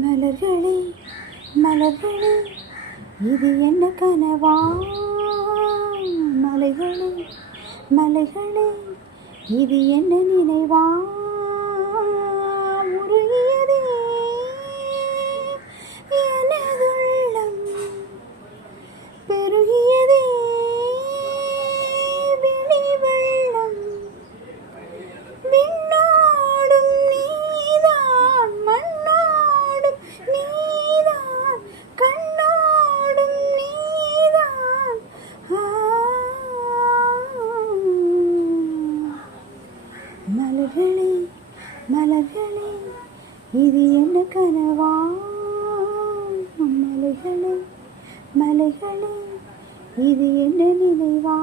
மலர்களே மலர்களே இது என்ன கனவா? மலைகளே மலைகளே இது என்ன நினைவா? மலர்களே மலர்களே இது என்ன கனவா? மலைகளே மலைகளே இது என்ன நினைவா?